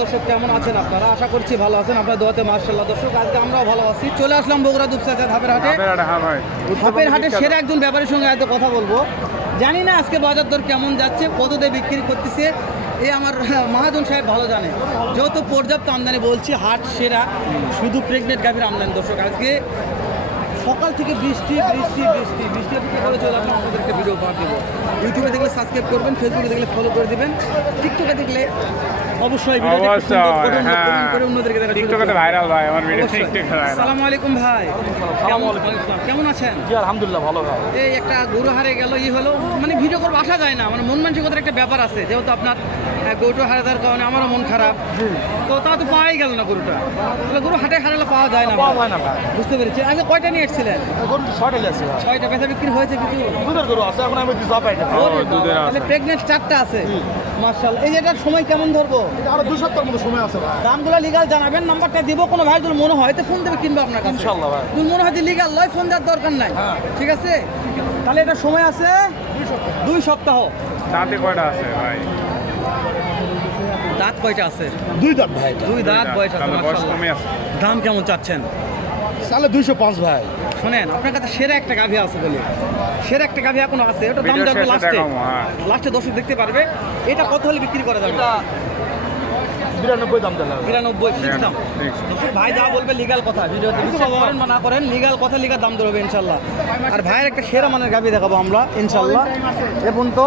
দর্শক কেমন আছেন আপনারা? আশা করছি ভালো আছেন। আপনার দোয়াতে মার্শাল্লাহ দর্শক আজকে আমরাও ভালো আছি। চলে আসলাম বগুড়া দুপসাচা ধাপের হাটে। হ্যাঁ ধাপের হাটে সেরা একজন ব্যাপারীর সঙ্গে হয়তো কথা বলব। জানি না আজকে বাজার দর কেমন যাচ্ছে কত দিয়ে বিক্রি করতেছে। এই আমার মহাজন সাহেব ভালো জানে। যেহেতু পর্যাপ্ত আমদানি বলছি হাট সেরা। শুধু প্রেগনেন্ট গাভীর আমদানি। দর্শক আজকে সকাল থেকে বৃষ্টি বৃষ্টি বৃষ্টি বৃষ্টি। অপেক্ষা করে চলে আসলাম আপনাদেরকে ভিডিও পাঠ দেবো। ইউটিউবে দেখলে সাবস্ক্রাইব করবেন ফেসবুকে দেখলে ফলো করে দিবেন। টিকটকে দেখলে অবশ্যই অবশ্যই, সুন্দর করে হ্যাঁ। টিকটকে করে ভাইরাল ভাই আমার ভিডিও। TikTok viral. আসসালামু আলাইকুম ভাই। কেমন কেমন আছেন? জি আলহামদুলিল্লাহ ভালো ভাই। এই একটা গরু হারে গেল ই হলো মানে ভিডিও করব আসা যায় না। মানে মন মানসিকতার একটা ব্যাপার আছে যেহেতু আপনার গরুটা হারে দেওয়ার কারণে আমারও মন খারাপ। তো তা তো পাওয়াই গেল না গরুটা। তাহলে গরু হাটে হারালে পাওয়া যায় না। পাওয়া যায় না ভাই। বুঝতে পেরেছি। আগে কয়টা নিয়ে এসেছিলেন? গরু ছয়টা ভাই। ছয়টা বেচা বিক্রি হয়েছে কিছু? দুধের গরু আছে এখন আমি দিশা পাই না। দুধের আছে। তাহলে প্রেগনেন্ট চারটা আছে। মার্শাল এই যেটার সময় কেমন ধরবো? এটা আরও দুই সপ্তাহের মতো সময় আছে ভাই। দামগুলো লিগাল জানাবেন নাম্বারটা দিব কোনো ভাই তোর মনে হয় তো ফোন দেবে কিনবে আপনার কাছে। ভাই। মনে হয় যে লিগাল লয় ফোন দেওয়ার দরকার নাই। হ্যাঁ। ঠিক আছে? তাহলে এটা সময় আছে দুই সপ্তাহ। কয়টা আছে ভাই? দাঁত কয়টা আছে? দুই দাঁত। ভাই দুই দাঁত বয়স আছে। দাম কেমন চাচ্ছেন? সালে দুইশো পাঁচ ভাই। শোনেন আপনার কাছে সেরা একটা গাভী আছে বলে। সেরা একটা গাভী এখনও আছে ওটা দাম ভিডিও যাবে লাস্টে হ্যাঁ। লাস্টে দর্শক দেখতে পারবে। এটা কত হলে বিক্রি করা যাবে? বিরানব্বই দাম দিলাম। বিরানব্বই দাম। ভাই যা বলবে লিগাল কথা ভিডিওতে করেন বা না করেন লিগাল কথা লিগাল দাম ধরবে ইনশাল্লাহ আর ভাইয়ের একটা সেরা মানের গাভী দেখাবো আমরা ইনশাল্লাহ এখন তো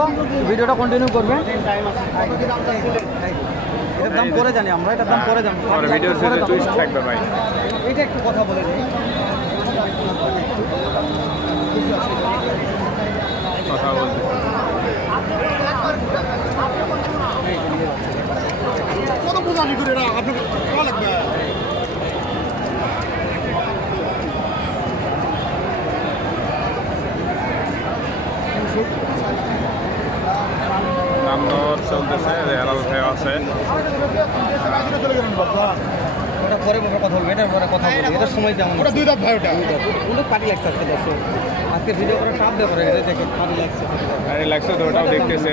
ভিডিওটা কন্টিনিউ করবেন। এটার দাম পরে জানি আমরা এটার দাম পরে জানি পরে ভিডিও শেষে টুইস্ট থাকবে ভাই। এটা একটু কথা বলে নিই কথা বলতে কত বোঝানি করে না আপনাকে ভালো লাগবে? দাম দর চলতেছে আছে। ওটা পরে পরে কথা বলব এটার পরে কথা বলব এটার সময় কেমন ওটা দুই দাঁত ভাই ওটা। অনেক পার্টি লাগছে আজকে দর্শক। আজকে ভিডিও করে সাপ ব্যাপারে গেছে দেখে পার্টি লাগছে গাড়ি লাগছে। তো ওটাও দেখতেছে।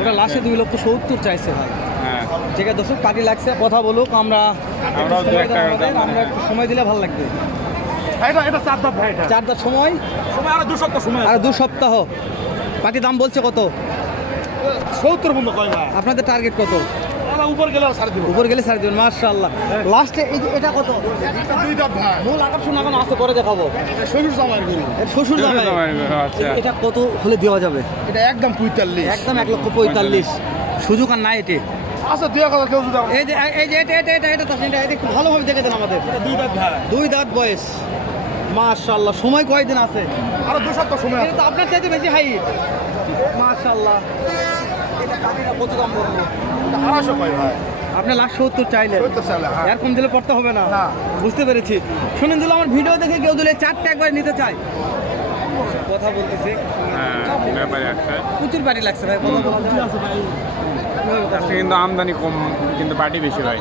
ওটা লাস্টে দুই লক্ষ সত্তর চাইছে ভাই। হ্যাঁ। ঠিক আছে দর্শক পার্টি লাগছে কথা বলুক আমরা আমরা একটু সময় দিলে ভালো লাগবে। এটা এটা চার দাঁত ভাই এটা চারটার সময়। সময় আরও দু সপ্তাহ সময় আর দু সপ্তাহ। পার্টি দাম বলছে কত? সত্তর বন্ধু কয় ভাই? আপনাদের টার্গেট কত? উপর গেলে দিব উপর গেলে সাড়ে দেবেন মার্শাল্লাহ লাস্টে এই যে এটা কত? দুই দাঁত ভাই। মূল আকর্ষণ এখন আছে করে দেখাবো। এটা শ্বশুর জামাই গরু। শ্বশুর জামাই। আচ্ছা। এটা কত হলে দেওয়া যাবে? এটা একদম পঁয়তাল্লিশ। একদম এক লক্ষ পঁয়তাল্লিশ। সুযোগ আর নাই এটি। আচ্ছা দুই এক কেউ যদি এই যে এই যে এটা এটা এটা এটা এটা এটা একটু ভালোভাবে দেখে দেন আমাদের। দুই দাঁত ভাই। দুই দাঁত বয়স। মাশাল্লাহ সময় কয়দিন আছে? আরও দু সপ্তাহ সময় আছে তো আপনার চাইতে বেশি হাইট। মাশাল্লাহ এটা কাটিটা কত দাম বলব আড়াইশো কয় ভাই আপনি লাখ সত্তর চাইলেন চাইলে, হ্যাঁ। এর কম দিলে পড়তে হবে না। না। বুঝতে পেরেছি। শুনেন দিল আমার ভিডিও দেখে কেউ দিলে চারটে একবার নিতে চাই কথা বলতেছে। হ্যাঁ প্রচুর বাড়ি লাগছে ভাই কথা বলা কিন্তু আমদানি কম কিন্তু পার্টি বেশি ভাই।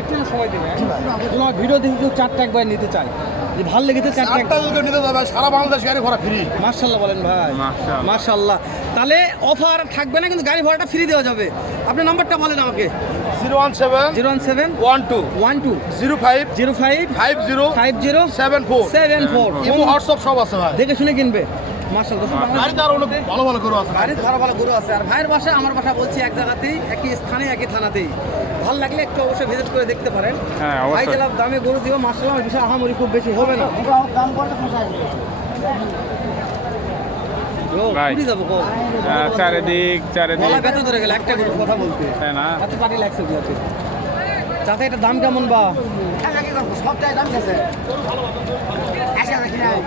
একটু সময় দিবে ভিডিও দেখে কেউ চারটে একবার নিতে চায়। যে ভালো লেগেছে চারটে যদি নিতে যাবে সারা বাংলাদেশ গাড়ি ভাড়া ফ্রি মার্শাল্লাহ বলেন ভাই। মার্শাল্লাহ তাহলে অফার থাকবে না কিন্তু গাড়ি ভাড়াটা ফ্রি দেওয়া যাবে। আপনার নাম্বারটা বলেন আমাকে। Zero one seven zero one seven one two one two zero five zero five five zero five zero seven four. Seven four. Imo WhatsApp সব আছে ভাই। দেখে শুনে কিনবে। ভালো ভালো গরু আছে। বাড়ির ভালো ভালো গরু আছে। আর ভাইয়ের বাসা আমার বাসা বলছি এক জায়গাতেই একই স্থানে একই থানাতেই। ভালো লাগলে একটু অবশ্যই ভিজিট করে দেখতে পারেন। হ্যাঁ, ভাই। দামে গরু দিও মার্শাল্লাহ বিষয় আহামরি খুব বেশি হবে না। পুরী যাব হ্যাঁ, চারিদিক চারিদিক। ধরে গেলে একটা কথা বলতে। তাই না? এত পাটি লাগছে গুলাতে চাচা এটা দাম কেমন বা?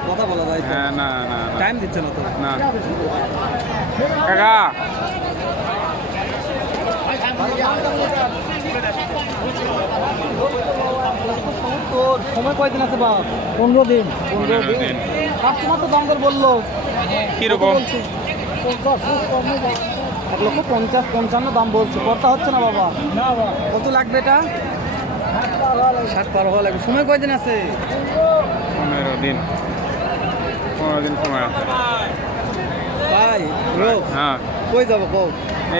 কথা বলা যায় হ্যাঁ না না না। টাইম দিচ্ছে না তো। না। কাকা। তোর সময় কয়দিন আছে পনেরো দিন। পনেরো দিন। কাস্টমার তো দাম দর বলল। কীরকম? এক লক্ষ পঞ্চাশ পঞ্চান্ন দাম বলছে। কর্তা হচ্ছে না বাবা? কত লাগবে এটা? ষাট পার হওয়া লাগবে। সময় কয়দিন আছে? দিন। পনেরো দিন সময় আছে। ভাই হ্যাঁ। কই যাব কও?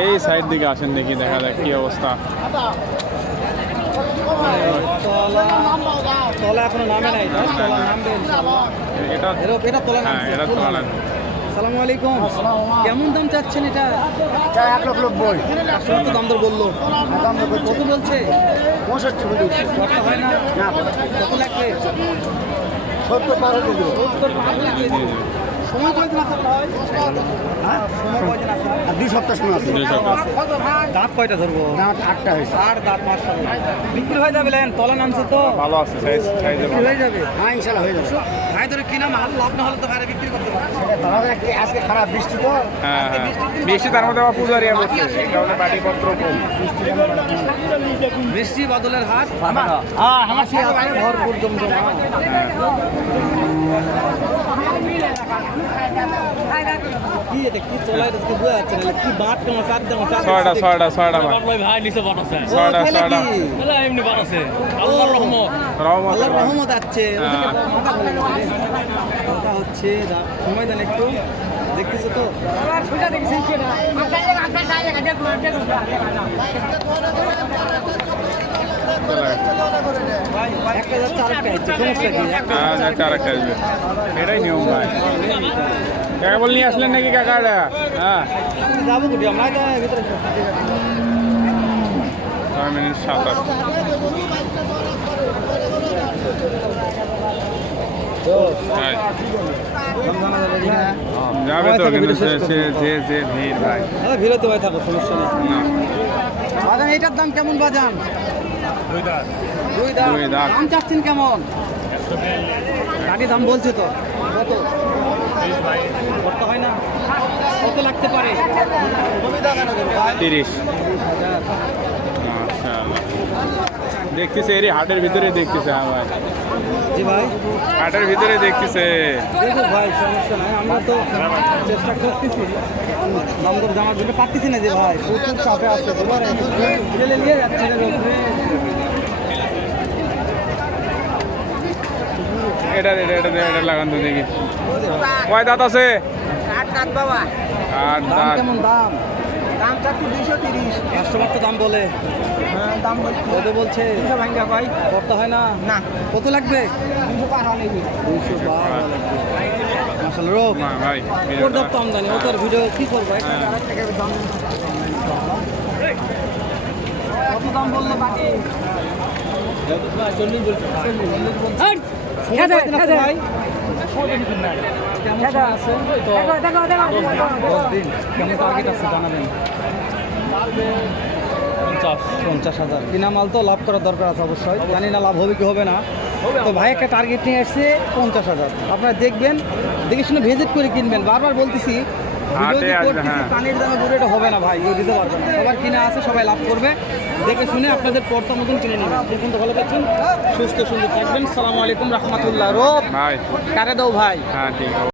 এই সাইড দিকে আসেন দেখি দেখা যাক কি অবস্থা। তলা তলা এখনও নামে নাই তাই? তলা নামবে এটা এরকম এটা তোলা হ্যাঁ নামছে। এটা নামছে। আলাইকুম। কেমন দাম চাচ্ছেন এটা? এক লক্ষ নব্বই। কাস্টমার তো দাম দর বলল। কত বলছে? পঁয়ষট্টি মিনিট হয় না। কত লাগবে? সত্তর পার পার হয়ে গিয়েছে। সময় কয়দিন আসা হয়? হ্যাঁ? হয়? দুই সপ্তাহ সময় আছে। দুই সপ্তাহ দাঁত কয়টা ধরবো? দাঁত আটটা হয়েছে। আর দাঁত মাসটা বিক্রি হয়ে যাবে লেন তলা নামছে তো। ভালো আছে সাইজ সাইজে হয়ে যাবে। হ্যাঁ ইনশাল্লাহ হয়ে যাবে। ভাই ধরে কিনা মাল লাভ না হলে তো বাইরে বিক্রি করতে পারবে আজকে- আজকে খারাপ বৃষ্টি তো। হ্যাঁ হ্যাঁ। বেশি তার মধ্যে আবার কারণে কম। বৃষ্টি বাদলের হ্যাঁ আমার সে ভরপুর জমজমা ছয়টা ছয়টা ছয়টা ভাই নিচে বানাচ্ছে ছয়টা। ছয়টা এমনি বানাচ্ছে আল্লাহর রহমত। আল্লাহর রহমত আছে। হ্যাঁ। হচ্ছে সময় দেন একটু। দেখতেছো তো? একটা হ্যাঁ নিয়ে আসলেন নাকি হ্যাঁ যাব তো তো কিন্তু যে যে ভিড় ভাই হ্যাঁ ভিড়তে ভাই থাকো সমস্যা নেই দাম কেমন বাজান দাম দুই দাম। দাম চাচ্ছেন কেমন? গাড়ি দাম বলছে তো। কত কত হয় না। কত লাগতে পারে? তিরিশ। মাশাআল্লাহ দেখতেছে এরই হাটের ভিতরে দেখতেছে হ্যাঁ ভাই জি ভাই। হাটের ভিতরে দেখতেছে। দেখো ভাই সমস্যা নাই। আমরা তো চেষ্টা করতেছি। দাম দর জানার জন্য পারতেছি না যে ভাই। প্রচুর চাপে আছে। গেলে নিয়ে যাচ্ছে। এটা এটা এটা এটা লাগান তো দেখি। কয় দাঁত আছে? আট দাম দাঁত। কেমন দাম? দাম চাচ্ছি দুইশো তিরিশ। কাস্টমার তো দাম বলে। দাম কত বলছে দুশো ভাঙ্গা ভাই কত হয় না? না। কত লাগবে? দুশো পার হলে দুশো পার আমদানি ও তোর ভিডিও কি করব? হ্যাঁ। কত দাম বলল বাকি? চল্লিশ বলছে। সময় কয়দিন পঞ্চাশ হাজার। কিনা মাল তো লাভ করার দরকার আছে অবশ্যই। জানি না লাভ হবে কি হবে না। তো ভাই একটা টার্গেট নিয়ে আসছে পঞ্চাশ হাজার। আপনারা দেখবেন দেখে শুনে ভিজিট করে কিনবেন। বারবার বলতেছি হাটে হ্যাঁ। পানির দামে এটা হবে না ভাই কেউ দিতে পারবে না। সবার কিনে আছে সবাই লাভ করবে। দেখে শুনে আপনাদের পর্দা মতন কিনে নেবেন আপনি ভালো পাচ্ছেন সুস্থ সুন্দর থাকবেন। সালামু আলাইকুম রহমতুল্লাহ। ভাই। কারে দাও ভাই? হ্যাঁ ঠিক আছে।